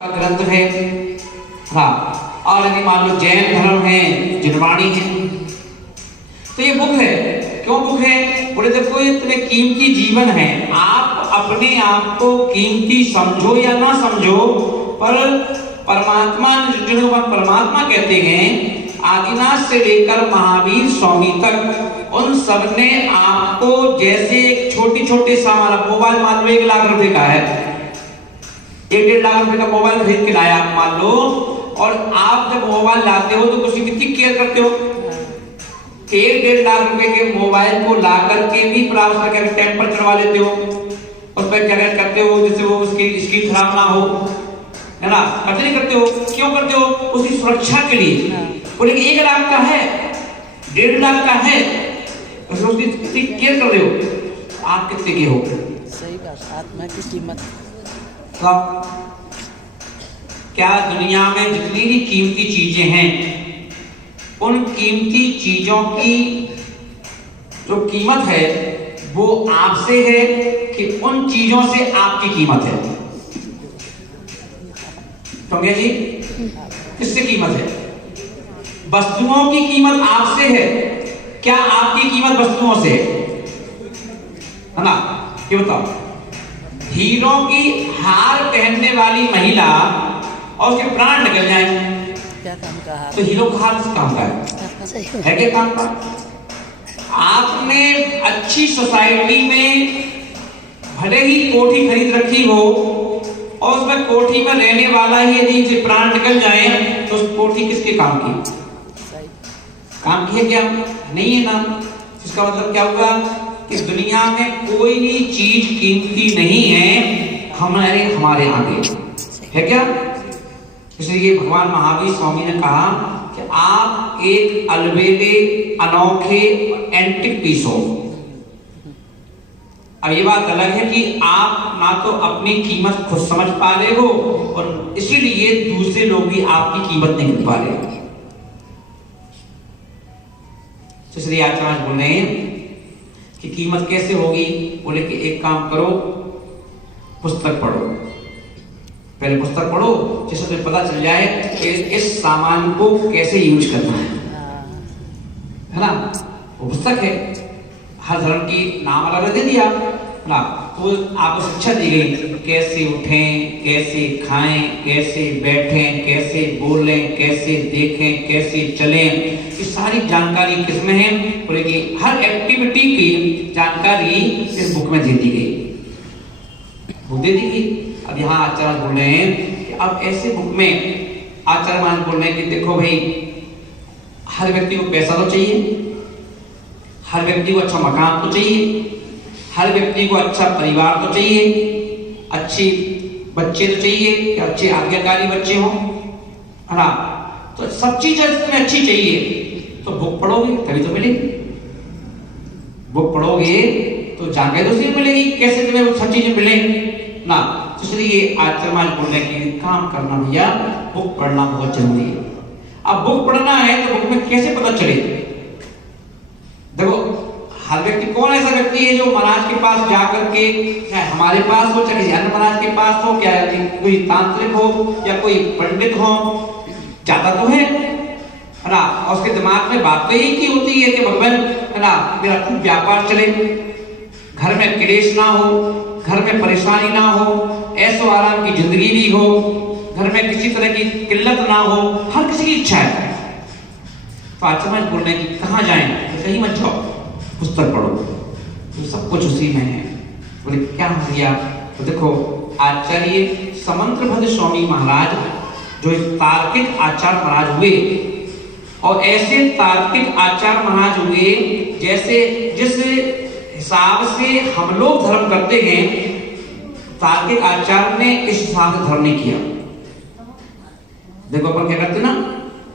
ग्रंथ है। हाँ, और यदि मान लो जैन धर्म है, जिनवाणी है, तो ये बुक है। क्यों बुक है? बोले देखो ये इतने कीमती जीवन है, आप अपने आप को कीमती समझो या ना समझो, पर परमात्मा जिनको परमात्मा कहते हैं, आदिनाथ से लेकर महावीर स्वामी तक, उन सब ने आपको जैसे एक छोटी छोटी सामान, मोबाइल मान लो 1 लाख रुपए का है, 1-1.5 लाख रुपए का मोबाइल खरीद के लाया आप मान लो, और आप जब मोबाइल लाते हो तो उसकी कितनी केयर करते हो। 1-1.5 लाख रुपए के मोबाइल को ला करके भी प्रावधान करके टेम्पर चढ़वा लेते हो, उस पर क्या करते हो जिससे वो उसकी स्क्रीन खराब ना हो, है ना? करते नहीं करते हो? क्यों करते हो? उसकी सुरक्षा के लिए। बोले 1 लाख का है, 1.5 लाख का है, उसकी कितनी केयर कर रहे हो, आप कितने के हो? सही बात, आत्मा की कीमत। क्या दुनिया में जितनी भी कीमती चीजें हैं, उन कीमती चीजों की जो कीमत है वो आपसे है कि उन चीजों से आपकी कीमत है? समझे जी? किससे कीमत है? वस्तुओं की कीमत आपसे है, क्या आपकी कीमत वस्तुओं से है ना? ये बताओ, हीरों की हार पहनने वाली महिला और उसके प्राण निकल जाए, क्या काम का हार? तो हीरो का हार काम का है क्या काम का? आपने अच्छी सोसाइटी में भले ही कोठी खरीद रखी हो और उसमें कोठी में रहने वाला ही यदि से प्राण निकल जाए तो उस कोठी किसके काम की? काम की है क्या? नहीं है ना। इसका मतलब क्या हुआ कि दुनिया में कोई भी चीज कीमती नहीं है हमारे आगे, है क्या? इसलिए भगवान महावीर स्वामी ने कहा कि आप एक अलबेले अनोखे एंटिक पीस हो। अब ये बात अलग है कि आप ना तो अपनी कीमत खुद समझ पा रहे हो और इसीलिए दूसरे लोग भी आपकी कीमत नहीं कर पा रहे। इसलिए आचार्य बोल रहे हैं कि कीमत कैसे होगी? बोले कि एक काम करो, पुस्तक पढ़ो, पहले पुस्तक पढ़ो जिससे तुम्हें पता चल जाए कि इस सामान को कैसे यूज करना है ना? वो पुस्तक है, हर धर्म की नाम अलग दे दिया ना, तो आपको शिक्षा दी गई कैसे उठें, कैसे खाएं, कैसे बैठें, कैसे बोलें, कैसे देखें, कैसे चलें, ये सारी जानकारी किसमें है? बोले कि हर एक्टिविटी की जानकारी इस बुक में दे दी गई, बुक दे दी गई। अब यहाँ आचार्य बोल रहे हैं कि अब ऐसे बुक में आचार्य मान बोल रहे हैं कि देखो भाई, हर व्यक्ति को पैसा तो चाहिए, हर व्यक्ति को अच्छा मकान तो चाहिए, हर व्यक्ति को अच्छा परिवार तो चाहिए, अच्छे बच्चे तो चाहिए कि अच्छे आज्ञाकारी बच्चे हों, है ना? तो सब चीजें तुम्हें अच्छी चाहिए, तो बुक पढ़ोगे तभी तो मिलेगी। बुक पढ़ोगे तो जाके तो सिर्फ मिलेगी, कैसे तुम्हें वो सब चीजें मिले ना? तो इसलिए आचार्य बोलने की काम करना भैया, बुक पढ़ना बहुत जरूरी है। अब बुक पढ़ना है तो बुक में कैसे पता चले? देखो, हर व्यक्ति, कौन ऐसा व्यक्ति है जो महाराज के पास जाकर के, चाहे हमारे पास हो चाहे किसी अन्य महाराज के पास हो, क्या कोई तांत्रिक हो या कोई पंडित हो, जाता तो है ना? और उसके दिमाग में बात तो यही की होती है कि भगवान, है ना, मेरा खूब व्यापार चले, घर में क्लेश ना हो, घर में परेशानी ना हो, ऐसो आराम की जिंदगी भी हो, घर में किसी तरह की किल्लत ना हो, हर किसी की इच्छा है। तो आचार्य बोल रहे हैं कि कहाँ जाएं? तो कहीं मत जाओ, पुस्तक पढ़ो, तो सब कुछ उसी में है। बोले क्या किया? तो देखो, आचार्य समंत्रभद्र स्वामी महाराज जो तार्किक आचार्य महाराज हुए, और ऐसे तार्किक आचार्य महाराज हुए जैसे जिस हिसाब से हम लोग धर्म करते हैं, तार्किक आचार्य ने इस हिसाब से धर्म नहीं किया। देखो, अपन क्या करते ना,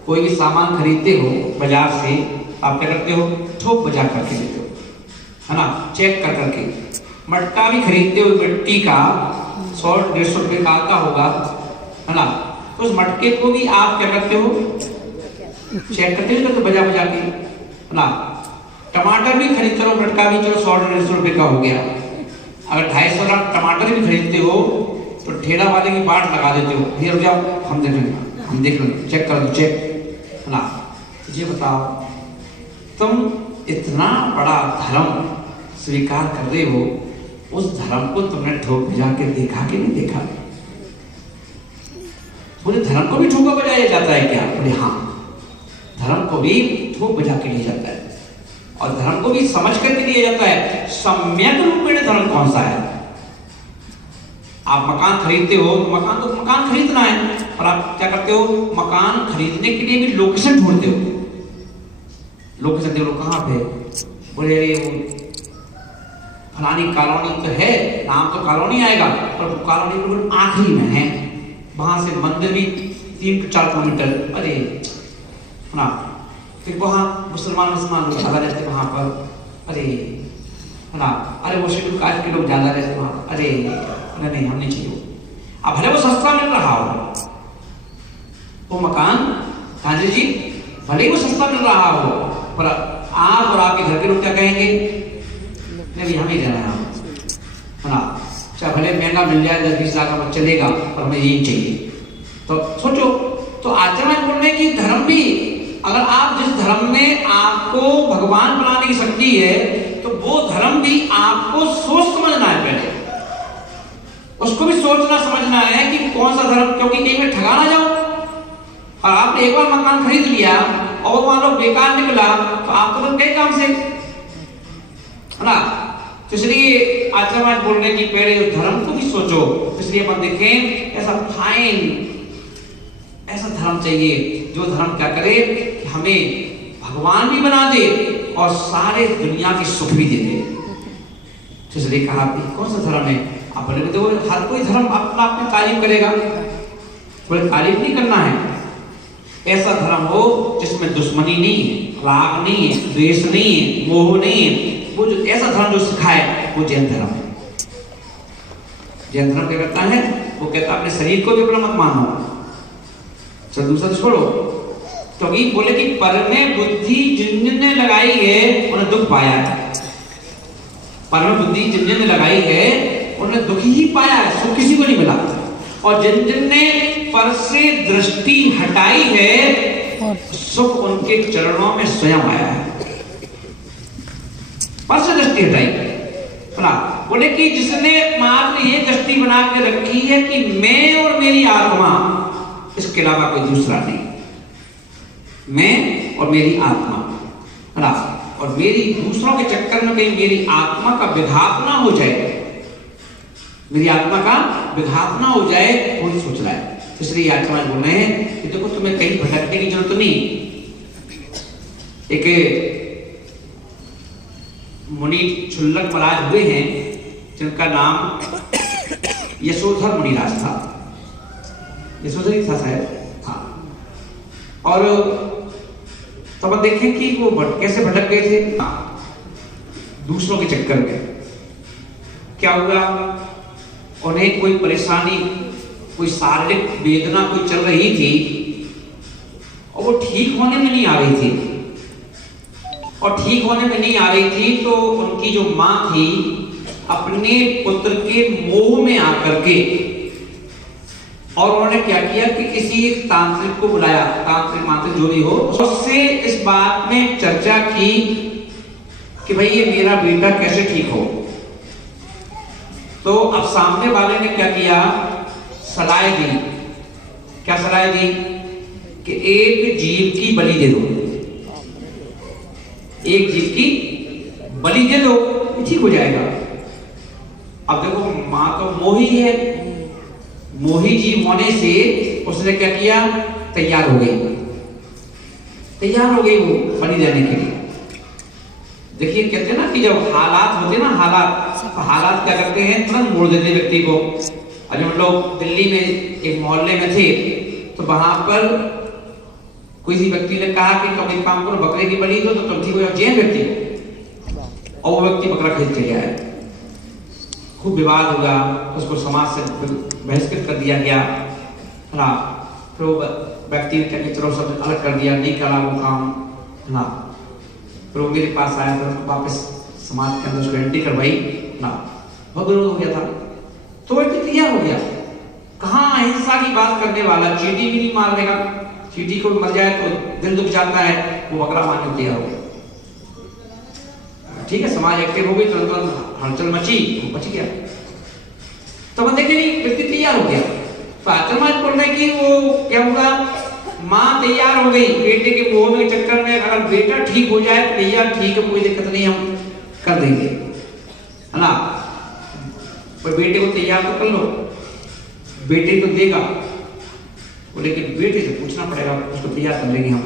कोई भी सामान खरीदते हो बाजार से, आप क्या करते हो? थोक बाजार करके लेते हो, है ना? चेक कर करके। मटका भी खरीदते हो, मिट्टी का 100-150 रुपए का आता होगा, है ना? तो उस मटके को भी आप क्या करते हो? चेक करते हो बाजार बाजार के, है ना? टमाटर भी खरीद करो, मटका भी चलो 100-150 रुपए का हो गया। अगर 250 ग्राम टमाटर भी खरीदते हो तो ठेला वाले की बाट लगा देते हो, भैया रुक जाओ हम देख लेंगे, चेक कर दो, चेक ना। ये बताओ तुम इतना बड़ा धर्म स्वीकार कर रहे हो, उस धर्म को तुमने ठोक बजा के देखा कि नहीं देखा? बोले धर्म को भी ठोका बजाया जाता है क्या? बोले हाँ, धर्म को भी ठोक बजा के लिया जाता है और धर्म को भी समझ करके लिया जाता है। सम्यक रूप में धर्म कौन सा है? आप मकान खरीदते हो तो मकान खरीदना है, और आप क्या करते हो? मकान खरीदने के लिए भी लोकेशन ढूंढते हो। लोकेशन देखो कहाँ पे? बोले वो फलानी कॉलोनी तो है, नाम तो कॉलोनी आएगा पर कॉलोनी बिल्कुल आखिरी में है, वहां से मंदिर भी 3-4 किलोमीटर। अरे ना, फिर वहाँ मुसलमान लोग ज्यादा रहते वहां पर। अरे ना, अरे वो शेड्यूल कास्ट के लोग ज्यादा रहते वहां। अरे नहीं, हम नहीं चाहिए। अब भले वो सस्ता मिल रहा हो वो मकान, गांधी जी भले वो सस्ता मिल रहा हो, पर आप और आपके घर के लोग क्या कहेंगे? नहीं, हम ही रहना है ना, चाहे भले महंगा मिल जाए 10-20 लाख का चलेगा, पर हमें यही चाहिए। तो सोचो, तो आचरण बोलने की धर्म भी, अगर आप जिस धर्म में आपको भगवान बनाने की शक्ति है, तो वो धर्म भी आपको सोच समझना है, पहले उसको भी सोचना समझना है कि कौन सा धर्म, क्योंकि कहीं में ठगा ना जाओ। आपने एक बार मकान खरीद लिया और मान लो बेकार निकला, तो आप तो कई काम से, है ना। तो इसलिए आचरण बोलने की पहले धर्म को भी सोचो। इसलिए अपन देखें ऐसा फाइन, ऐसा धर्म चाहिए जो धर्म क्या करे कि हमें भगवान भी बना दे और सारे दुनिया की सुख भी दे दे। तो इसलिए कहा कौन सा धर्म है? आप बोले तो हर कोई धर्म अपना अपनी तारीफ करेगा, बोले तारीफ नहीं करना है। ऐसा धर्म हो जिसमें दुश्मनी नहीं है, राग नहीं है, द्वेष नहीं है, मोह नहीं है। वो जो ऐसा धर्म जो सिखाए वो जैन धर्म है। जैन धर्म क्या करता है? वो कहता है अपने शरीर को भी अपना मत मानो, चल दूसरा छोड़ो, क्योंकि बोले कि पर में बुद्धि जिन जिन ने लगाई है उन्हें दुख पाया है। पर में बुद्धि जिन जिन ने लगाई है उन्हें दुख ही पाया है, सुख किसी को नहीं मिला। और जिन जिन ने पर से दृष्टि हटाई है, सुख उनके चरणों में स्वयं आया है। पर से दृष्टि हटाई, बोले कि जिसने मात्र ये दृष्टि बना के रखी है कि मैं और मेरी आत्मा, इसके अलावा कोई दूसरा नहीं, मैं और मेरी आत्मा, और मेरी दूसरों के चक्कर में कहीं मेरी आत्मा का विघात ना हो जाए, मेरी आत्मा का विघात ना हो जाए, कोई सोच रहा है। इसलिए आचरण बोल रहे हैं कि देखो तुम्हें कहीं भटकने की जरूरत नहीं। एक मुनि क्षुल्लक महाराज हुए हैं जिनका नाम यशोधर मुनिराज था, यशोधर ही था शायद, हाँ। और तब देखें कि वो कैसे भटक गए थे दूसरों के चक्कर में। क्या हुआ? उन्हें कोई परेशानी, कोई शारीरिक वेदना कोई चल रही थी और वो ठीक होने में नहीं आ रही थी, और ठीक होने में नहीं आ रही थी तो उनकी जो मां थी अपने पुत्र के मोह में आकर के, और उन्होंने क्या किया कि किसी तांत्रिक को बुलाया, तांत्रिक मांत्रिक जो भी हो, उससे इस बात में चर्चा की कि भाई ये मेरा बेटा कैसे ठीक हो। तो अब सामने वाले ने क्या किया? सलाह दी। क्या सलाह दी? कि एक जीव की बलि दे दो, एक जीव की बलि दे दो, ठीक हो जाएगा। अब देखो मां तो मोही है, मोही जीव होने से उसने क्या किया? तैयार हो गई वो बलि देने के लिए। देखिए कहते हैं ना कि जब हालात होते हैं ना, हालात क्या करते हैं? तुरंत मोड़ देते व्यक्ति को। और जब लोग दिल्ली में एक मोहल्ले में थे तो वहां पर किसी व्यक्ति ने कहा कि तुम एक काम करो, बकरे की बलि दो तो तुम ठीक हो जाओ, जैन व्यक्ति। और वो व्यक्ति बकरा खरीद के गया, खूब विवाद हुआ, उसको समाज से बहिष्कृत कर दिया गया। फिर वो व्यक्ति ने क्या चलो सब अलग कर दिया, नहीं करा वो काम, है ना। फिर वो मेरे पास आया, फिर वापस समाज के अंदर उसको एंट्री करवाई ना, बहुत विरोध हो गया था। तो व्यक्ति तैयार हो गया, कहाँ हिंसा की बात करने वाला, चींटी भी नहीं मार देगा। चींटी को मर जाए तो दिल दुख जाता है, वो बकरा मारने तैयार हो गया। ठीक है, समाज एक्टिव हो गई, तुरंत हलचल मची, वो बच गया। तो बंदे के लिए व्यक्ति तैयार हो गया। तो आचरण बोलने की वो क्या हुआ, माँ तैयार हो गई बेटे के मोह में चक्कर में, अगर बेटा ठीक हो जाए तो भैया ठीक है, कोई दिक्कत नहीं, हम कर देंगे, है ना। पर बेटे को तैयार तो कर लो, बेटे तो देगा वो, लेकिन बेटे से पूछना पड़ेगा, उसको तैयार कर लेंगे हम।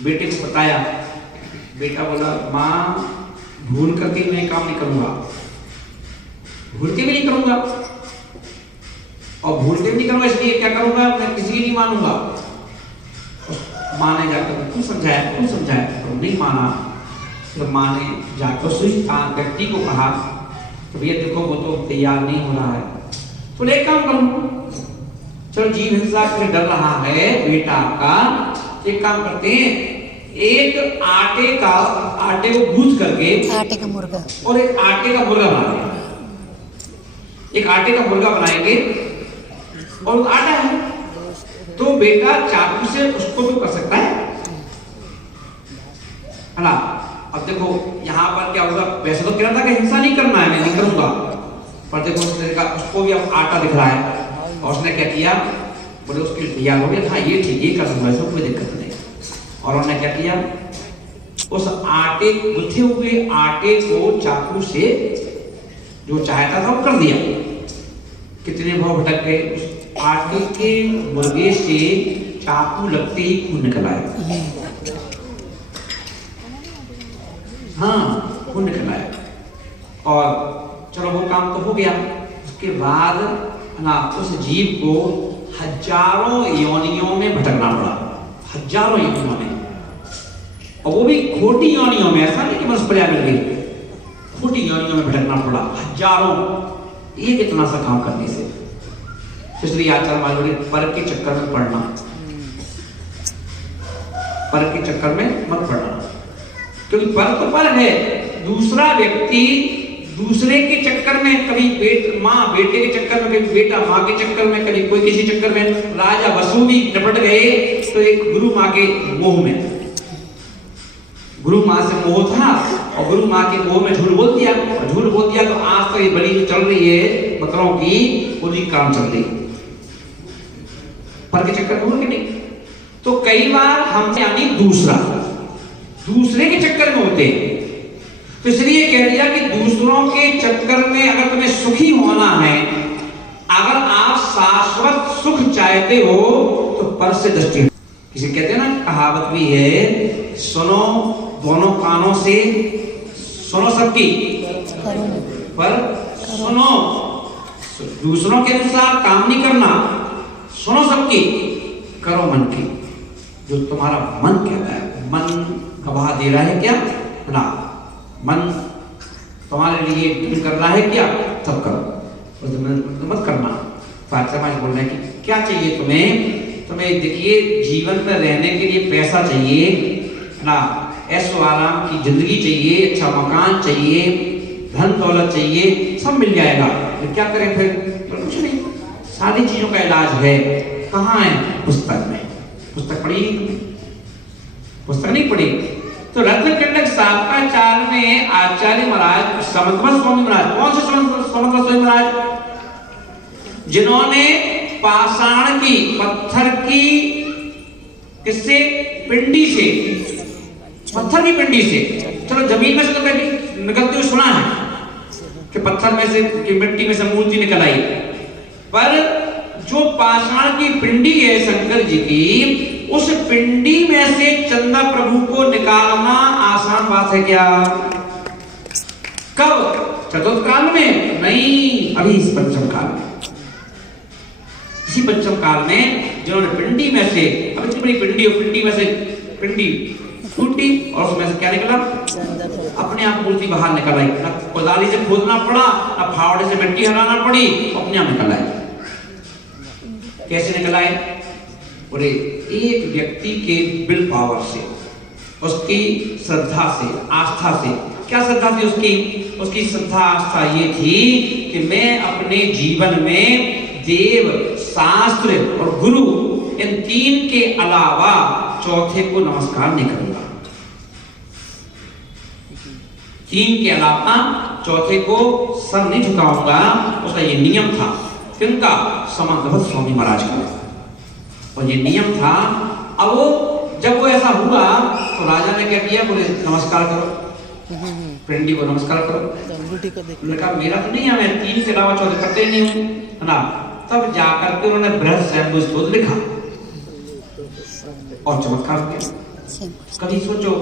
बेटे को बताया, बेटा बोला माँ भूल करके मैं काम नहीं करूंगा, भूल के भी नहीं करूंगा, और भूल के भी नहीं करूंगा, इसलिए क्या करूंगा, मैं किसी की नहीं मानूंगा। माँ ने जाकर क्यों समझाया, तो नहीं माना। तो माँ ने जाकर उस व्यक्ति को कहा तो भैया देखो वो तो तैयार नहीं हो रहा है, तो एक काम करूं, चलो जीव हिंसा से डर रहा है बेटा का, एक काम करते हैं, एक आटे को गूंथ करके, आटे का मुर्गा, और एक आटे का मुर्गा बनाएंगे, एक आटे का मुर्गा बनाएंगे, और आटा है तो बेटा चाकू से उसको तो कर सकता है ना। अब देखो यहाँ पर क्या होगा, वैसे तो कह रहा था कि हिंसा नहीं करना है, मैं नहीं करूंगा, पर देखो उसको भी अब आटा दिख रहा है, और उसने क्या किया, बोले उसके लिए तैयार हो गया, हाँ ये ठीक, ये कर दूंगा, इसमें कोई दिक्कत नहीं। और उन्होंने क्या किया, उस आटे गुथे हुए आटे को चाकू से जो चाहता था वो कर दिया। कितने भाव भटक गए, उस आटे के मुर्गे से चाकू लगते ही खून निकल आया। हाँ खून निकल आया, और चलो वो काम तो हो गया। उसके बाद ना उस जीव को हजारों योनियों में भटकना पड़ा, हजारों योनियों में, और वो भी खोटी योनियों में, ऐसा नहीं कि बस प्रया मिल गई, खोटी योनियों में भटकना पड़ा, हजारों, एक इतना सा काम करने से। इसलिए आचार्य मालूम ने पर के चक्कर में पड़ना, पर के चक्कर में मत पड़ना, क्योंकि पर तो पर है, दूसरा व्यक्ति दूसरे के चक्कर में, कभी माँ बेटे के चक्कर में, कभी बेटा माँ के चक्कर में, कभी कोई किसी चक्कर में। राजा वसु भी निपट गए तो एक गुरु माँ के मोह में, गुरु माँ से मोह था, और गुरु माँ के मोह में झूठ बोल दिया, और झूठ बोल दिया तो आज तो ये बड़ी जो चल रही है बकरों की, पूरी काम चल रही, पर के चक्कर में नहीं। तो कई बार हम यानी दूसरे के चक्कर में होते हैं, तो इसलिए कह दिया कि दूसरों के चक्कर में अगर तुम्हें सुखी होना है, अगर आप शाश्वत सुख चाहते हो तो पर से दृष्टि। किसी कहते हैं ना, कहावत भी है, सुनो दोनों कानों से, सुनो सबकी, पर सुनो दूसरों के अनुसार काम नहीं करना, सुनो सबकी, करो मन की, जो तुम्हारा मन कहता है। मन गवाह दे रहा है क्या ना, मन तुम्हारे लिए ड्रिल कर रहा है क्या, तब करो, मत करना। फातिमा बोल रहे हैं कि क्या चाहिए तुम्हें देखिए, जीवन में रहने के लिए पैसा चाहिए ना, ऐशो आराम की जिंदगी चाहिए, अच्छा मकान चाहिए, धन दौलत चाहिए, सब मिल जाएगा, तो क्या करें फिर, तो कुछ नहीं, सारी चीजों का इलाज है। कहाँ है, पुस्तक में। पुस्तक पढ़ी नहीं तुमने, पुस्तक नहीं पढ़ी। तो रत्नकंडक शाखाचार्य में आचार्य महाराज समत्वत स्वामी महाराज, कौन से समत्वत स्वामी महाराज, जिन्होंने पाषाण की, पत्थर की, किससे, पिंडी से, पत्थर की पिंडी से, चलो जमीन में से तो कभी निकलते हुए सुना है कि पत्थर में से, कि मिट्टी में से मूर्ति निकल आई, पर जो पाषाण की पिंडी है शंकर जी की, उस पिंडी में से चंदा प्रभु को निकालना आसान बात है क्या? कब? चतुर्थ काल में नहीं, अभी इस पंचम काल में। इसी पंचम काल में जिन्होंने पिंडी में से, अब इतनी बड़ी पिंडी, और पिंडी में से पिंडी फूटी, और उसमें से क्या निकला, अपने आप मूर्ति बाहर निकल आई, ना कुदाली से खोदना पड़ा, ना फावड़े से मिट्टी हटाना पड़ी, अपने आप निकल आई। कैसे निकल आए? और एक व्यक्ति के विल पावर से, उसकी श्रद्धा से, आस्था से। क्या श्रद्धा थी उसकी? उसकी श्रद्धा आस्था ये थी कि मैं अपने जीवन में देव शास्त्र और गुरु, इन तीन के अलावा चौथे को नमस्कार नहीं करूंगा। तीन के अलावा चौथे को सर नहीं झुकाऊंगा। उसका ये नियम था। किनका? समंतभद्र स्वामी महाराज का। और ये नियम था। अब वो जब वो ऐसा हुआ तो राजा ने क्या किया? बोले नमस्कार करो, पिंडी को नमस्कार करो। उन्होंने कहा मेरा तो नहीं है, मैं तीन के अलावा चौथे करते नहीं हूँ, है ना। तब जाकर के उन्होंने बृहद स्वयंभू स्तोत्र लिखा और चमत्कार किया। कभी सोचो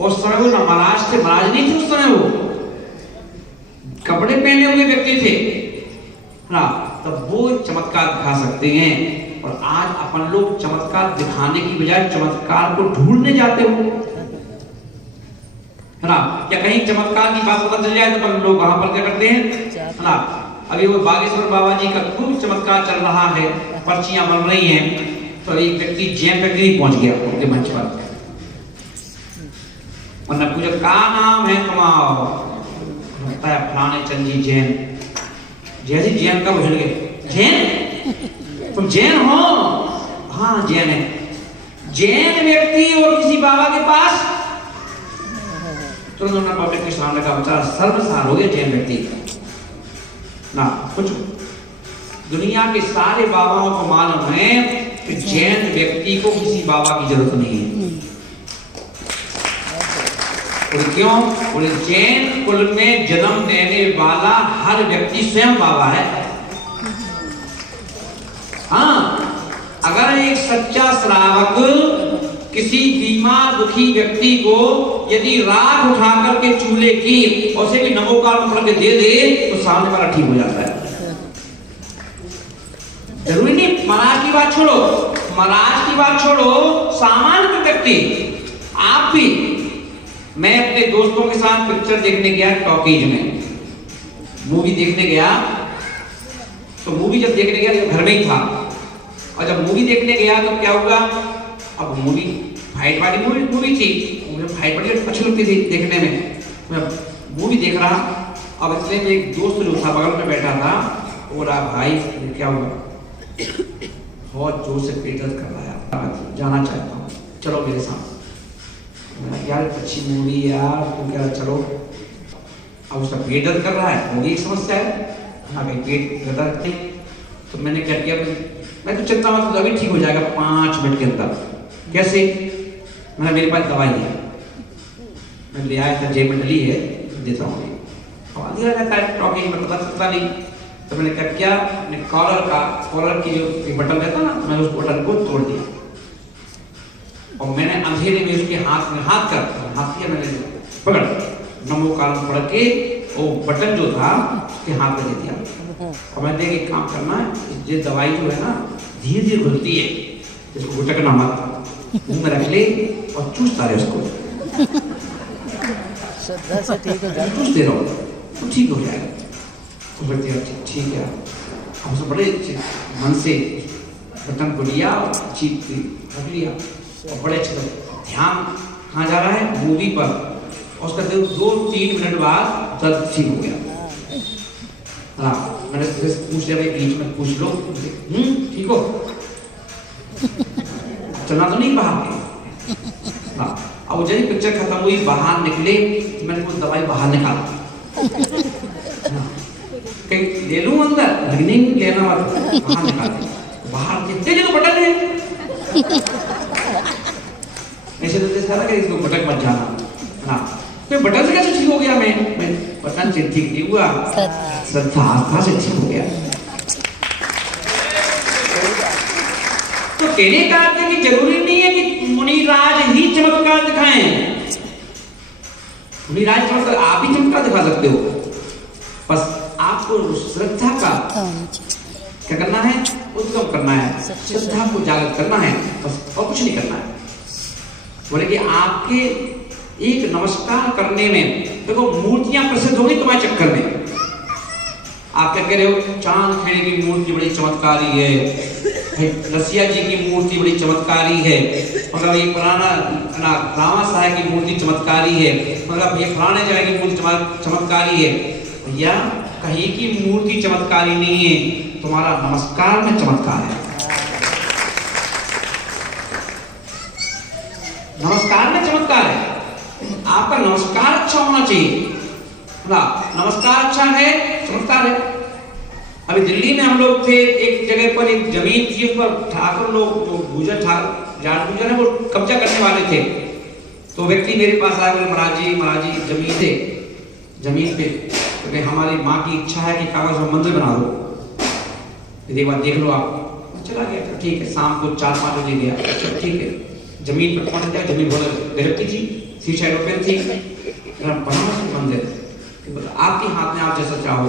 उस समय वो महाराज थे, महाराज नहीं थे उस समय, वो कपड़े पहने हुए व्यक्ति थे ना। तब वो चमत्कार दिखा सकते हैं। और आज अपन लोग चमत्कार दिखाने की बजाय चमत्कार को ढूंढने जाते हो, है ना। क्या कहीं चमत्कार की बात पता चल जाए तो अपन लोग वहां पर क्या करते हैं, है ना। अभी वो बागेश्वर बाबा जी का खूब चमत्कार चल रहा है, पर्चियां बन रही हैं। तो एक व्यक्ति जैन फैक्ट्री पहुंच गया उनके मंच पर। उन्होंने पूछा क्या नाम है तुम्हारा? बताया फलाने चंद जी जैन। जैसे जैन का भूल गए, जैन तुम जैन हो? हाँ जैन है। जैन व्यक्ति और किसी बाबा के पास तो उन्होंने पब्लिक के सामने का बेचारा सर्वसार हो गया जैन व्यक्ति ना। कुछ दुनिया के सारे बाबाओं को मालूम है कि जैन व्यक्ति को किसी बाबा की जरूरत नहीं है। और क्यों? बोले जैन कुल में जन्म देने वाला हर व्यक्ति स्वयं बाबा है। हाँ, अगर एक सच्चा श्रावक किसी बीमार दुखी व्यक्ति को यदि राख उठा करके चूल्हे की और उसे भी नमोकार करके दे दे तो सामने वाला ठीक हो जाता है। जरूरी नहीं, महाराज की बात छोड़ो, महाराज की बात छोड़ो, सामान्य व्यक्ति आप भी। मैं अपने दोस्तों के साथ पिक्चर देखने गया टॉकीज में, मूवी देखने गया। तो मूवी जब देखने गया घर में ही था। और जब मूवी देखने गया तो क्या हुआ? अब मूवी फाइट वाली मूवी थी, मुझे फाइट बड़ी अच्छी लगती थी देखने में। मैं मूवी देख रहा, अब इसलिए एक दोस्त जो था बगल में बैठा था, बोला भाई क्या हुआ? बहुत जोर से पेट दर्द कर रहा है, जाना चाहता हूँ, चलो मेरे साथ। यार अच्छी मूवी यार, तुम कह रहा चलो। अब उसका पेट दर्द कर रहा है, वो भी एक समस्या है। हाँ भाई पेट दर्द। तो मैंने क्या किया, मैं तो चिंता मत, अभी ठीक हो जाएगा 5 मिनट के अंदर। कैसे? मैंने मेरे पास दवाई है, मैं ले आया था, जेब में डली है, देता हूँ। अब अंधेरा रहता है टॉकिंग में, पता चलता नहीं। तो मैंने क्या किया, मैंने कॉलर की जो बटन रहता ना, मैंने उस बटन को तोड़ दिया। और मैंने अंधेरे में उसके हाथ किया, मैंने पकड़ नमो कालम पढ़ के वो बटन जो था उसके हाथ में दे दिया। और मैं देख एक काम करना है, ये दवाई जो है ना धीरे धीरे घुलती है, इसको गुटकना मत, मुंह में रख ले और चूसता रहे उसको। श्रद्धा से ठीक हो जाए, चूसते रहो तो ठीक हो जाएगा। तो बोलते ठीक है। अब उसे बड़े मन से बटन को लिया और चीप रख लिया और बड़े अच्छे ध्यान कहाँ जा रहा है? मूवी पर। और उसका 2-3 मिनट बाद दर्द ठीक हो गया। हाँ, मैंने पूछ लिया, भाई बीच में पूछ लो, ठीक हो? चलना तो नहीं बाहर। हाँ, अब जब पिक्चर खत्म हुई, बाहर निकले, तो मैंने वो दवाई बाहर निकाला। कहीं ले लूं अंदर? नहीं लेना, बाहर निकाल। बाहर कितने जगह बटन है, ऐसे तो जैसा लगा इसको बटन मत जाना। हाँ, तो बटन से कैसे ठीक हो गया? मैं बटन से ठीक नहीं हुआ, श्रद्धा से ठीक हो गया। तो कहने का अर्थ है कि जरूरी नहीं है कि मुनिराज ही चमत्कार दिखाएं। मुनिराज चमत्कार, आप ही चमत्कार दिखा सकते हो। बस आपको श्रद्धा का क्या करना है? उत्तम करना है, श्रद्धा को जागृत करना है, बस और कुछ नहीं करना है। बोले कि आपके एक नमस्कार करने में देखो मूर्तियां प्रसिद्ध हो गई तुम्हारे चक्कर में। आप क्या कह रहे हो? चांद खेड़े की मूर्ति बड़ी चमत्कारी है, रसिया जी की मूर्ति बड़ी चमत्कारी है, मतलब ये पुराना रामा साहब की मूर्ति चमत्कारी है, मतलब ये पुराने जगह की मूर्ति चमत्कारी है। भैया कहीं की मूर्ति चमत्कारी नहीं है, तुम्हारा नमस्कार में चमत्कार है। नमस्कार में चमत्कार है। आपका नमस्कार अच्छा होना चाहिए ना। नमस्कार अच्छा है, चमत्कार है। अभी दिल्ली में हम लोग थे, एक जगह पर एक जमीन थी, उस पर ठाकुर लोग जो गुजर है वो कब्जा करने वाले थे। तो व्यक्ति मेरे पास आया, बोले महाराज जी जमीन थे, जमीन पे तो हमारी माँ की इच्छा है कि कागज में मंदिर बना दो, एक बार देख लो आप। चला गया, तो ठीक है। शाम को 4-5 बजे गया, अच्छा ठीक है। जमीन पर पहुंच गया, जमीन बहुत गजब थी, शीशा एरोप्लेन थी, बना मंदिर आपके हाथ में, आप जैसा चाहो।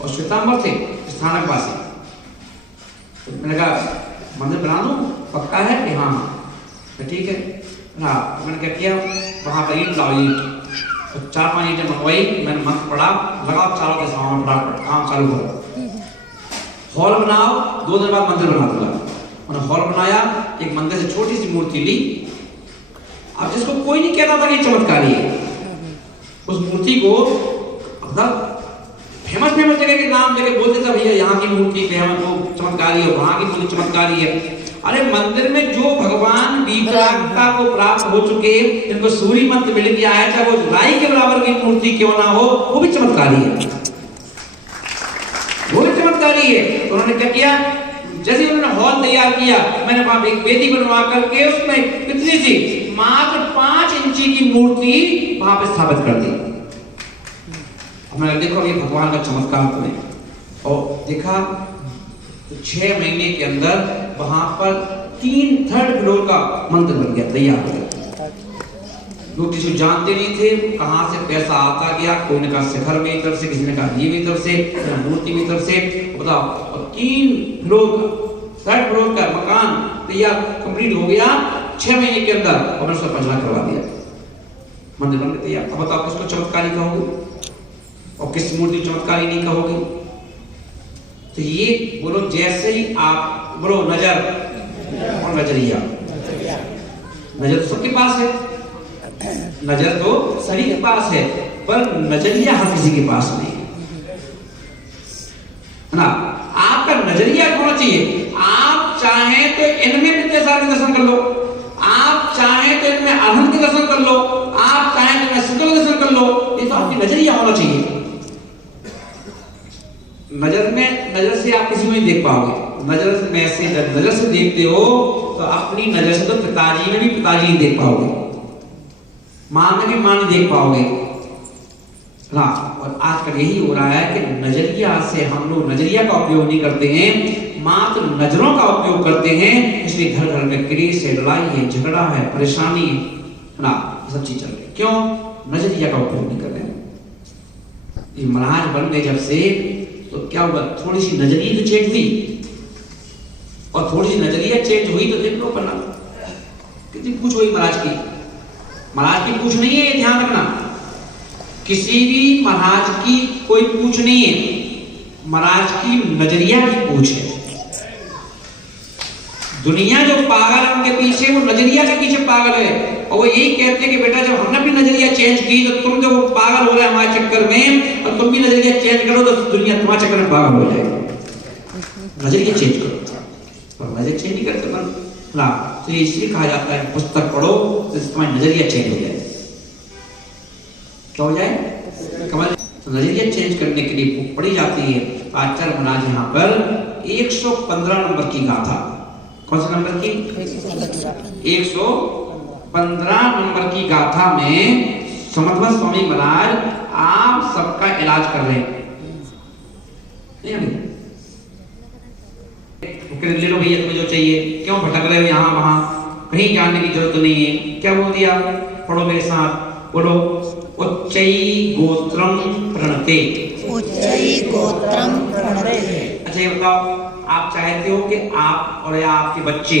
और श्वेतांबर थे, स्थानक वासी। तो मैंने कहा मंदिर बना दूं, पक्का है कि हाँ? तो ठीक है ना। मैंने क्या किया, वहां पर ईंट लाओ, ईंट 4-5 ईंटें मंगवाई, मैंने मंत्र पढ़ा, लगाओ चारों के सामने, फटाफट काम चालू करो, हॉल बनाओ, 2 दिन बाद मंदिर बना दूंगा। मैंने हॉल बनाया, एक मंदिर से छोटी सी मूर्ति ली। अब जिसको कोई नहीं कहता था कि चमत्कारी है, उस मूर्ति को अपना फेमस जगह के नाम लेके बोलते थे, भैया यहाँ की मूर्ति फेमस, वो चमत्कारी है, वहां की मूर्ति चमत्कारी है। अरे मंदिर में जो भगवान विकलांगता को प्राप्त हो चुके, जिनको सूर्य मंत्र मिल गया है, चाहे वो राई के बराबर की मूर्ति क्यों ना हो, वो भी चमत्कारी है, वो भी चमत्कारी है। तो उन्होंने क्या किया, जैसे उन्होंने हॉल तैयार किया, मैंने वहां एक वेदी बनवा करके उसमें कितनी सी मात्र 5 इंची की मूर्ति वहां पे स्थापित कर दी। हमने देखो ये भगवान का चमत्कार तो नहीं, और देखा तो 6 महीने के अंदर वहां पर 3 फ्लोर का मंदिर बन गया, तैयार हो गया। लोग किसी जानते नहीं थे, कहां से पैसा आता गया। कोई ने कहा शिखर मेरी तरफ से, किसी ने कहा ये मेरी तरफ से, मूर्ति मेरी तरफ से, बताओ। और 3 फ्लोर का मकान तैयार कंप्लीट हो गया 6 महीने के अंदर, और उसका पंचना करवा दिया, मंदिर बन गया तैयार। अब बताओ किसको चमत्कारी कहोगे और किस मूर्ति चमत्कारी नहीं कहोगे? तो ये बोलो, जैसे ही आप बोलो नजर और नजरिया, नजर तो सबके पास है, नजर तो सभी के पास है, पर नजरिया हर किसी के पास नहीं है ना। आपका नजरिया होना चाहिए। आप चाहें तो इनमें विद्यासागर के दर्शन कर लो, आप चाहें तो इनमें अरहन के दर्शन कर लो, आप चाहें तो इनमें शुक्ल दर्शन कर लो। ये तो आपकी नजरिया होना चाहिए। नजर से आप किसी को नहीं देख पाओगे। नजर से देखते हो तो अपनी नजर से तो पिताजी में भी पिताजी नहीं देख पाओगे, मां में भी मां नहीं देख पाओगे ना। और आजकल यही हो रहा है कि नजरिया से हम लोग नजरिया का उपयोग नहीं करते हैं, मात्र नजरों का उपयोग करते हैं। इसलिए घर घर में क्लेश है, लड़ाई है, झगड़ा है, परेशानी है ना, सब चीज चल रही। क्यों? नजरिया का उपयोग नहीं कर रहे हैं। ये महाराज बन गए जब से, तो क्या हुआ, थोड़ी सी नजरिया तो चेंज हुई, और थोड़ी सी नजरिया चेंज हुई तो देख लो पन्ना कितनी पूछ हुई महाराज की। महाराज की पूछ नहीं है, ये ध्यान रखना। किसी भी महाराज की कोई पूछ नहीं है, महाराज की नजरिया की पूछ है। दुनिया जो पागल है उनके पीछे, वो नजरिया के पीछे पागल है। और वो यही कहते हैं कि बेटा जब हमने अपनी नजरिया चेंज की तो तुम जो पागल हो रहे हमारे चक्कर में, और तुम भी नजरिया चेंज करो तो दुनिया तुम्हारे चक्कर में पागल हो जाएगी। नजरिया चेंज करो, और नजरिया चेंज नहीं करते ना। तो इसलिए कहा जाता है पुस्तक पढ़ो तो तुम्हारी नजरिया चेंज हो जाए। क्या हो जाए? कमल। तो नजरिया चेंज करने के लिए पढ़ी जाती है। आचार्य महाराज यहाँ पर 115 नंबर की गाथा, कौन से नंबर की? 115 नंबर की गाथा में समर्थ स्वामी महाराज आप सबका इलाज कर रहे हैं। ले लो भैया तुम्हें जो चाहिए, क्यों भटक रहे हो यहाँ वहां, कहीं जाने की जरूरत नहीं है। क्या बोल दिया? पढ़ो मेरे साथ, बोलो उच्चई गोत्रम प्रणते। उच्चई गोत्रम प्रणते। अच्छा ये बताओ, आप चाहते हो कि आप और या आपके बच्चे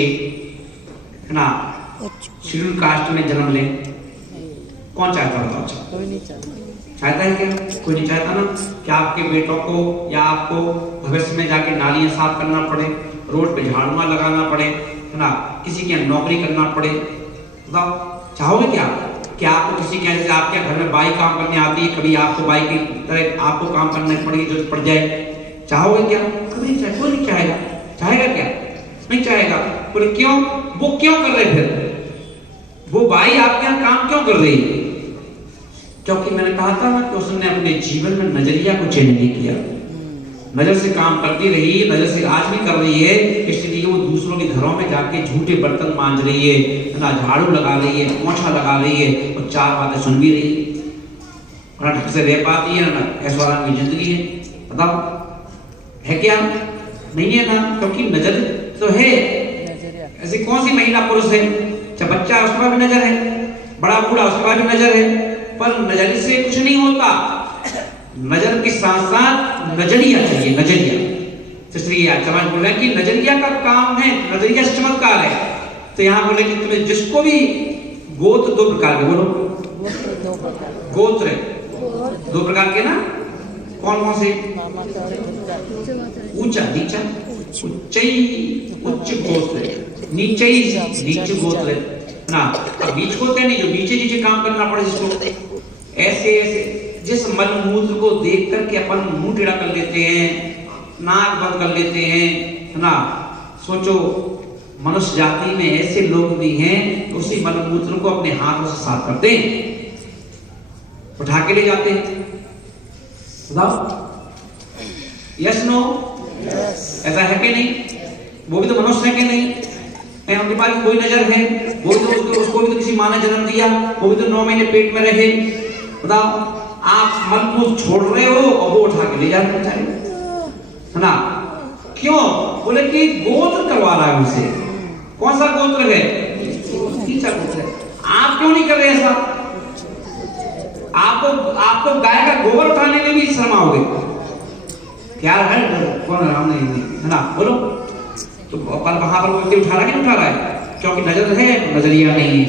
है ना शेड्यूल कास्ट में जन्म लें? कौन चाहता है? बताओ। कोई नहीं चाहता। चाहता है क्या? कोई नहीं चाहता ना कि आपके बेटों को या आपको भविष्य में जाके नालियां साफ करना पड़े, रोड पे झाड़ुआ लगाना पड़े, है ना, किसी के नौकरी करना पड़े। बताओ, चाहोगे क्या? क्या आपको किसी के, जैसे आपके घर में बाई काम करने आती है, कभी आपको बाई की तरह आपको काम करने पड़ेगी, जरूरत पड़ जाए, चाहोगे क्या? कभी नहीं चाहे, कोई नहीं चाहेगा। चाहेगा क्या? नहीं चाहेगा। बोले क्यों? वो क्यों कर रहे? फिर वो भाई आपके यहाँ काम क्यों कर रही है? क्योंकि मैंने कहा था ना कि उसने अपने जीवन में नजरिया को चेंज नहीं किया। नजर से काम करती रही, नजर से आज भी कर रही है, इसलिए वो दूसरों के घरों में जाके झूठे बर्तन मांज रही है, ना झाड़ू लगा रही है, पोछा लगा रही है और चार बातें सुन भी रही है, ना ढंग से रह पाती है, ना ऐश्वर्य की जिंदगी है। बताओ है क्या? नहीं है ना, क्योंकि नजर तो है। ऐसी कौन सी महिला पुरुष है, चाहे बच्चा उसके पास भी नजर है, बड़ा बूढ़ा उसके पास भी नजर है, पर नजर से कुछ नहीं होता। नजर के साथ साथ नजरिया चाहिए, नजरिया। इसलिए आज समाज बोल रहे हैं कि नजरिया का काम है, नजरिया से चमत्कार है। तो यहाँ बोले कि तुम्हें जिसको भी गोत्र दो प्रकार के, बोलो गोत्र दो प्रकार के ना, कौन कौन से? ऊंचा नीचा, उच्च गोत्र, नीचे नीच गोत्र ना। अब बीच गोत्र नहीं, जो नीचे नीचे काम करना पड़े जिसको, ऐसे ऐसे जिस मल मूत्र को देख करके अपन मुंह टेढ़ा कर लेते हैं, नाक बंद कर लेते हैं, है ना। सोचो मनुष्य जाति में ऐसे लोग भी हैं, उसी मल मूत्र को अपने हाथों से साफ करते हैं, उठा के ले जाते हैं। बताओ यस नो? ऐसा है कि नहीं? वो भी तो मनुष्य है कि नहीं? उनके पास कोई नजर है, वो भी तो उसको भी तो किसी माँ ने जन्म दिया, वो भी तो 9 महीने पेट में रहे। बताओ आप मलमूत्र छोड़ रहे हो और वो उठा के ले जा रहे है ना। क्यों? बोले कि गोत्र करवा रहा है उनसे। कौन सा गोत्र है? नीचा गोत्र है। आप क्यों नहीं कर रहे ऐसा? आपको गाय का गोबर उठाने में भी शर्म आओगे क्या? है कौन राम नहीं है ना, बोलो। तो अपन वहां पर व्यक्ति उठा रहा है कि नहीं उठा रहा है? क्योंकि नजर है, नजरिया नहीं है।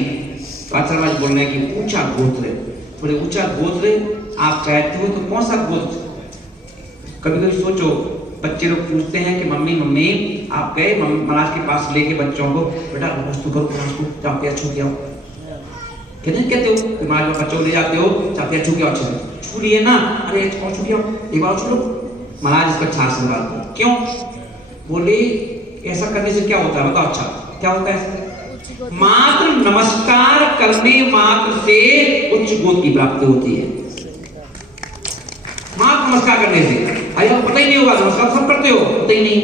तो बोल रहे हैं कि ऊंचा गोत्र है। थोड़े ऊंचा गोत्र आप चाहते हो तो कौन सा गोत्र? कभी कभी सोचो, बच्चे लोग पूछते हैं कि मम्मी मम्मी आप गए महाराज के पास लेके बच्चों को, बेटा नमस्ते करो महाराज को, जाके छू के आओ। कहते हो महाराज में बच्चों को ले जाते हो, जाके छू के आओ, अच्छे छू लिए ना, अरे छू के आओ, एक बार छू लो। महाराज इसका अच्छा से बात क्यों? बोले ऐसा करने से क्या होता है बताओ? अच्छा क्या होता है? मात्र नमस्कार करने मात्र से उच्च गोत्र की प्राप्ति होती है। मात्र नमस्कार करने से। अरे आपको पता ही नहीं होगा, नमस्कार सब करते हो, पता ही नहीं।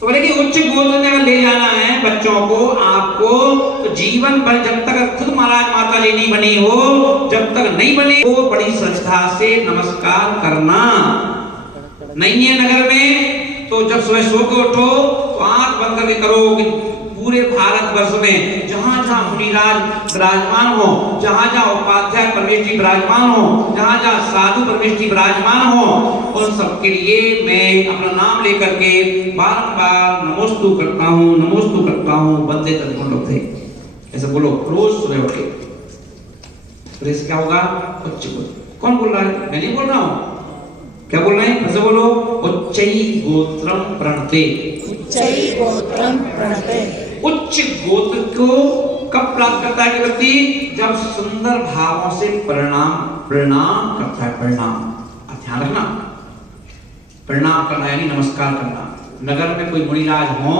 तो बोले कि उच्च गोत्र में अगर ले जाना है बच्चों को, आपको, तो जीवन भर जब तक खुद महाराज माता जी नहीं बनी हो, जब तक नहीं बने हो, बड़ी श्रद्धा से नमस्कार करना। नहीं है नगर में तो जब सुबह सो के उठो तो आंख बंद करके करो कि पूरे भारत वर्ष में जहां जहां मुनिराज विराजमान हो, जहां जहां उपाध्याय परमेश जी विराजमान हो, जहां जहां साधु परमेश जी विराजमान हो, उन सबके लिए मैं अपना नाम लेकर के बार-बार नमोस्तु करता हूं, वंदे तत्पुरुषे। ऐसे बोलो रोज सुबह उठ के। तो इससे क्या होगा? उच्च गोत्र। कौन बोल रहा है? मैं नहीं बोल रहा हूं। क्या बोल रहे हैं? ऐसे बोलो, उच्चई गोत्रम प्रणते। उच्चई गोत्रम प्रणते। उच्च गोत्र को कब प्राप्त करता है व्यक्ति? जब सुंदर भावों से प्रणाम करता है। प्रणाम, ध्यान रखना, प्रणाम करना यानी नमस्कार करना। नगर में कोई मुनिराज हो,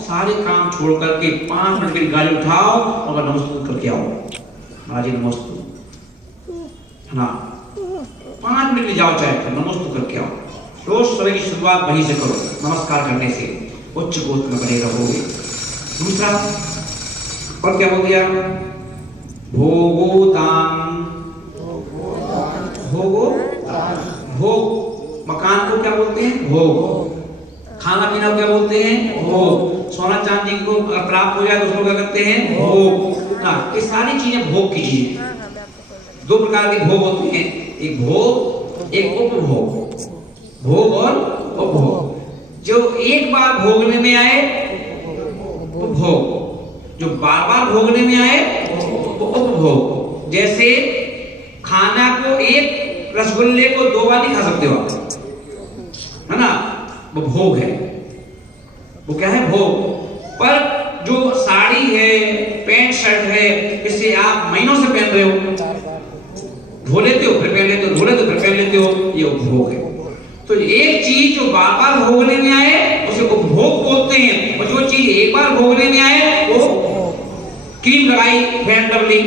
सारे काम छोड़ करके 5 मिनट की गाड़ी उठाओ और नमस्ते करके आओ। महाराज जी नमस्ते, है ना। 5 मिनट जाओ, चाहे नमस्ते करके आओ। रोज सुबह की शुरुआत वहीं से करो, नमस्कार करने से उच्च गोत्र में बने रहोगे। दूसरा और क्या हो गया? भोगोदान। भोग, मकान को क्या बोलते हैं? भोग। खाना पीना क्या बोलते हैं? भोग। सोना चांदी को प्राप्त हो जाए तो उसको क्या करते हैं? भोग। ना, ये सारी चीजें भोग की चीजें। 2 प्रकार के भोग होते हैं, एक भोग, एक उपभोग। भोग और उपभोग। जो एक बार भोगने में आए तो भोग, जो बार बार भोगने में आए तो उपभोग। जैसे खाना को, एक रसगुल्ले को 2 बार नहीं खा सकते हो आप, है ना, वो भोग है। वो क्या है? भोग। पर जो साड़ी है, पैंट शर्ट है, इसे आप महीनों से पहन रहे हो, धो लेते हो फिर पहन लेते हो, धो लेते हो फिर पहन लेते हो, ये उपभोग है। तो तो एक चीज जो बार बार भोगने में आए उसे उपभोग बोलते हैं, और जो चीज एक बार भोगने में आए वो क्रीम लगाई, फैट डबली,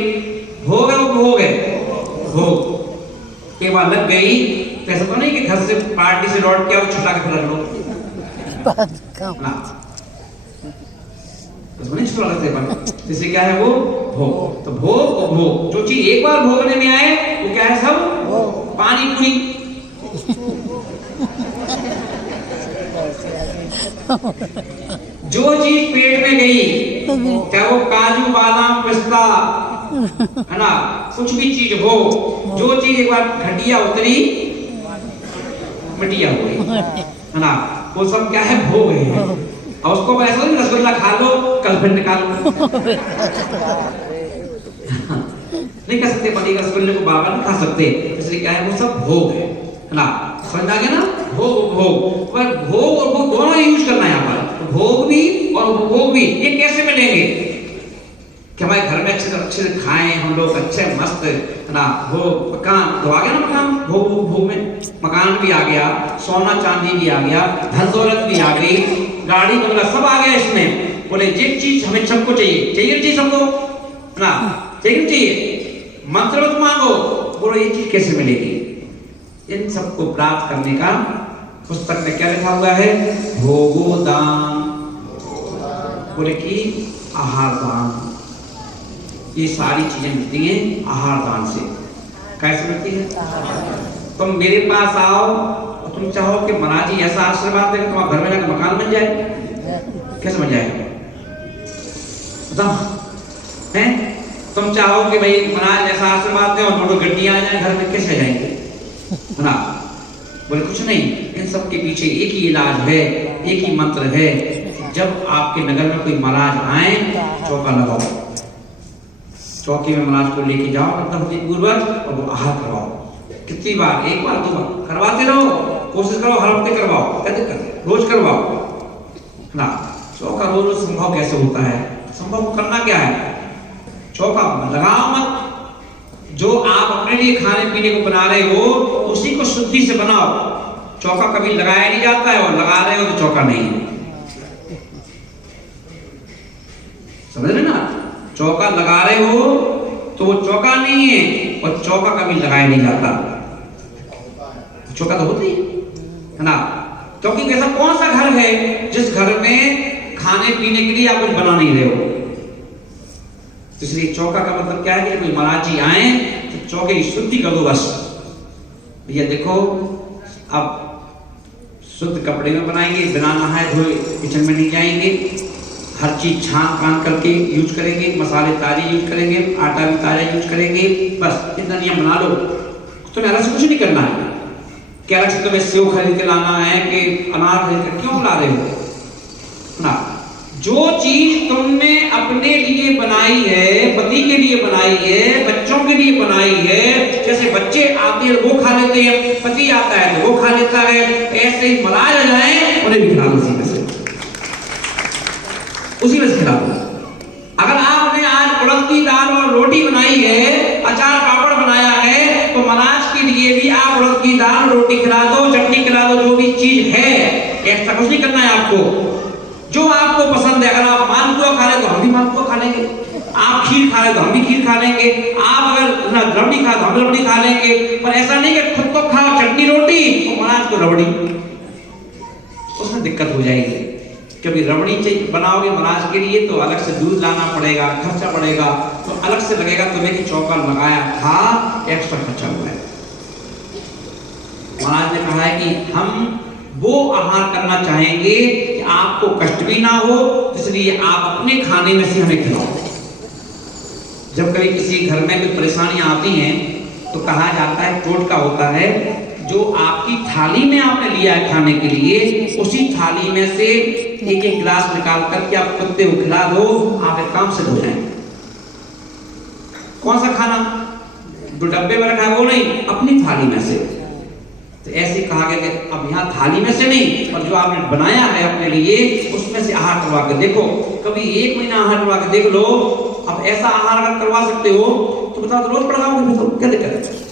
भोग है, उपभोग है, भोग। एक बार लग गई तो ऐसा तो नहीं कि घर से पार्टी से लौट के आओ छुटा के फिर रख लो ना, नहीं छुटा करते अपन। जैसे क्या है वो भोग। तो भोग और भोग, जो चीज एक बार भोगने में आए वो क्या है, सब पानी पूरी। जो चीज पेट में गई, चाहे वो काजू बादाम पिस्ता है ना, कुछ भी चीज हो, जो चीज एक बार घटिया उतरी मटिया हो गई है ना, वो सब क्या है, भोग है। और उसको ऐसा नहीं रसगुल्ला खा लो कल फिर निकालो नहीं कर सकते, पति रसगुल्ले को बार बार नहीं खा सकते, इसलिए क्या है वो सब भोग है ना। समझ आ गया ना, भोग भोग। पर भोग और भोग दोनों यूज करना है यहाँ पर, भोग भी और उपभोग भी। ये कैसे मिलेंगे कि हमारे घर में अच्छे से खाएं हम लोग, अच्छे मस्त है ना, भोग मकान तो आ गया ना, मकान भोग भोग में मकान भी आ गया, सोना चांदी भी आ गया, धन दौलत भी आ गई, गाड़ी बंगला सब आ गया इसमें। बोले ये चीज हमें सबको चाहिए, चाहिए चीज सबको ना, चाहिए, मंत्र मत मांगो, बोलो ये चीज कैसे मिलेगी। इन सबको प्राप्त करने का पुस्तक में क्या लिखा हुआ है, भोगो दान, बोले कि आहार दान। ये सारी चीजें मिलती हैं आहार दान से। कैसे मिलती है, तुम मेरे पास आओ और तुम चाहो कि महाराज जी ऐसा आशीर्वाद देकर तुम्हारे घर में जाकर मकान बन जाए, कैसे बन जाएगा बताओ हैं। तुम चाहो कि भाई महाराज ऐसा आशीर्वाद दे और दोनों गड्डियां आ जाए घर में, कैसे जाएंगे ना। बोले कुछ नहीं, इन सब के पीछे एक ही इलाज है, एक ही मंत्र है। जब आपके नगर में कोई महाराज आए, चौका लगाओ, चौकी में महाराज को लेके जाओ गणपति पूर्वक और वो आहार करवाओ। कितनी बार, एक बार दो बार करवाते रहो, कोशिश करो हर हफ्ते करवाओ, क्या दिक्कत, रोज करवाओ ना। चौका रोज रोज संभव कैसे होता है, संभव करना क्या है, चौका लगाओ मत। जो आप अपने लिए खाने पीने को बना रहे हो उसी को शुद्धि से बनाओ। चौका कभी लगाया नहीं जाता है, और लगा रहे हो तो चौका नहीं है, समझ रहे ना। चौका लगा रहे हो तो वो चौका नहीं है, और चौका कभी लगाया नहीं जाता, चौका तो होती है ना। क्योंकि ऐसा कौन सा घर है जिस घर में खाने पीने के लिए आप कुछ बना नहीं रहे हो। इसलिए चौका का मतलब क्या है कि कोई महाराज जी आए तो चौके की शुद्धि कर दो बस। भैया देखो, अब शुद्ध कपड़े में बनाएंगे, बिना नहाए धोए किचन में नहीं जाएंगे, हर चीज छान कान करके यूज करेंगे, मसाले ताजे यूज करेंगे, आटा भी ताजा यूज करेंगे, बस इतना नियम बना लो। तुम्हें अलग से कुछ नहीं करना है। क्या अलग से तुम्हें सेव खरीद के लाना है कि अनार खरीद कर क्यों ला रहे हो ना। जो चीज तुमने अपने लिए बनाई है, पति के लिए बनाई है, बच्चों के लिए बनाई है, जैसे बच्चे आते हैं वो खा लेते हैं, पति आता है तो वो खा लेता है, ऐसे ही महाराज आ जाए उन्हें भी खिला दो, उसी में से खिला दो। अगर आपने आज उड़द की दाल और रोटी बनाई है, अचार पापड़ बनाया है, तो महाराज के लिए भी आप उड़द की दाल रोटी खिला दो, चटनी खिला दो, जो भी चीज है। ऐसा कुछ नहीं करना है आपको, जो आपको पसंद है। अगर आप मालपुआ खा रहे तो हम भी मालपुआ खा लेंगे, आप खीर खा रहे तो हम भी खीर खा लेंगे, आप अगर ना रबड़ी खा तो हम रबड़ी खा लेंगे। पर ऐसा नहीं कि खुद तो खाओ चटनी रोटी और महाराज को रबड़ी, उसमें दिक्कत हो जाएगी। क्योंकि रबड़ी चाहिए बनाओगे महाराज के लिए तो अलग से दूध लाना पड़ेगा, खर्चा पड़ेगा, तो अलग से लगेगा तुम्हें कि चौका लगाया था, एक्स्ट्रा खर्चा हुआ है। महाराज ने कहा है कि हम वो आहार करना चाहेंगे कि आपको कष्ट भी ना हो, इसलिए आप अपने खाने में से हमें खिलाओ। जब कभी किसी घर में कोई परेशानियां आती हैं तो कहा जाता है, टोटका होता है, जो आपकी थाली में आपने लिया है खाने के लिए, उसी थाली में से एक एक गिलास निकाल करके आप कुत्ते को खिला दो, आप एक काम से हो जाएंगे। कौन सा खाना जो डब्बे में रखा है वो नहीं, अपनी थाली में से। तो ऐसे कहा गया कि अब यहाँ थाली में से नहीं, पर जो आपने बनाया है अपने लिए उसमें से आहार करवा के देखो। कभी 1 महीना आहार करवा के देख लो। अब ऐसा आहार अगर करवा सकते हो तो बताओ, तो रोज पढ़ाओगे तो क्या दिक्कत है।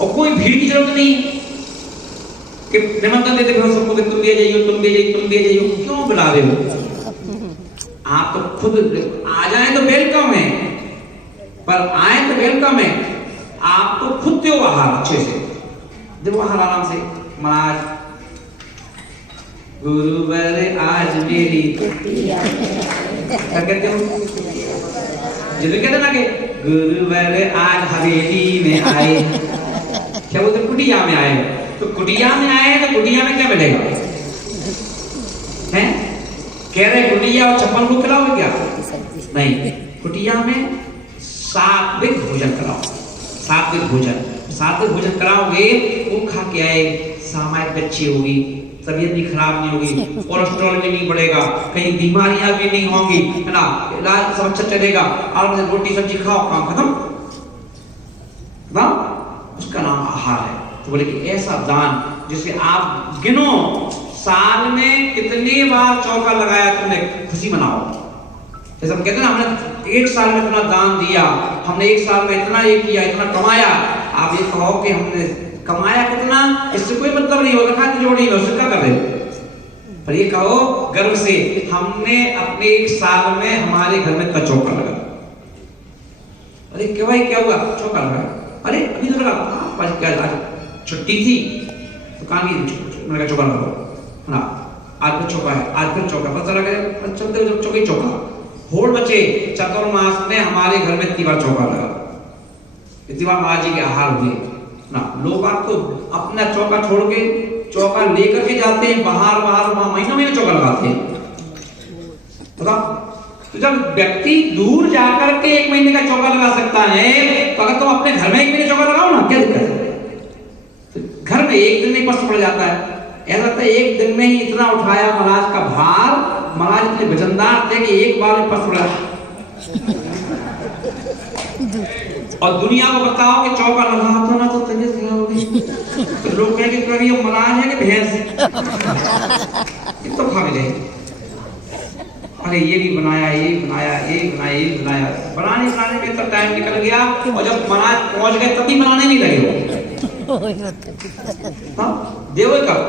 और कोई भीड़ की जरूरत नहीं, कि निमंत्रण देते हो सबको कि तुम भी जाइयो, तुम भी जाइयो, तुम भी जाइयो, क्यों बुला रहे हो? आप तो खुद आ जाए तो वेलकम है, पर आए तो वेलकम है, आप तो खुद दो आहार अच्छे से, दो आहार आराम से। महाराज गुरुवर आज मेरी क्या कहते हो, जब कहते ना कि गुरुवर आज हवेली में आए, क्या बोलते कुटिया में आए, तो कुटिया में आए तो कुटिया में क्या मिलेगा? हैं? कह रहे कुटिया और छप्पन को खिलाओगे क्या? नहीं, कुटिया में सात्विक भोजन कराओ, सात्विक भोजन, सात्विक भोजन कराओगे, वो खा के आए, सामाजिक अच्छी होगी, तबीयत भी खराब नहीं होगी, कोलेस्ट्रॉल भी नहीं बढ़ेगा, कहीं बीमारियां भी नहीं होंगी, है ना, इलाज सब अच्छा चलेगा, और रोटी सब्जी खाओ, काम खत्म ना, उसका नाम आहार है। तो बोले कि ऐसा दान जिसे आप गिनो साल में कितनी बार चौका लगाया तुमने, खुशी मनाओ। जैसे हम कहते हैं ना, हमने एक साल में इतना दान दिया, हमने एक साल में इतना ये किया, इतना कमाया। आप ये कहो कि हमने कमाया कितना, इससे कोई मतलब नहीं होगा, खाते जोड़ी में उससे क्या कर रहे हो, पर ये कहो गर्व से हमने अपने एक साल में हमारे घर में इतना चौका लगा। अरे क्यों भाई, क्या हुआ? चौका लगा। अरे अभी तो लगा, क्या आज छुट्टी थी तो काम की, मैंने चौका लगा ना, आज फिर चौका है, आज फिर चौका, पता लगा चलते चौके चौका। होड़ बचे चतुर्मास में हमारे घर में इतनी बार चौका लगा, इतनी बार महाराज जी के आहार हुए ना। लोग आप तो अपना चौका छोड़ के चौका लेकर के जाते हैं बाहर, वहां महीनों में चौका लगाते हैं। तो जब व्यक्ति दूर जाकर के 1 महीने का चौका लगा सकता है, तो अगर तुम अपने घर में 1 महीने चौका लगाओ ना, क्या दिक्कत है? तो घर में 1 दिन में पस्त पड़ जाता है। ऐसा लगता है 1 दिन में ही इतना उठाया महाराज का भार, महाराज इतने वजनदार थे कि एक बार में पस्त पड़ा। और दुनिया को बताओ कि चौका लगा तो ना, तो तबीयत खराब हो गई, तो लोग कहेंगे कभी ये महाराज है कि भैंस है, तो खा ले, अरे ये भी बनाया, ये बनाया, ये बनाया, ये बनाया, बनाने में तो टाइम निकल गया, और जब महाराज पहुंच गए तभी बनाने नहीं लगे हो। हाँ, देवो कब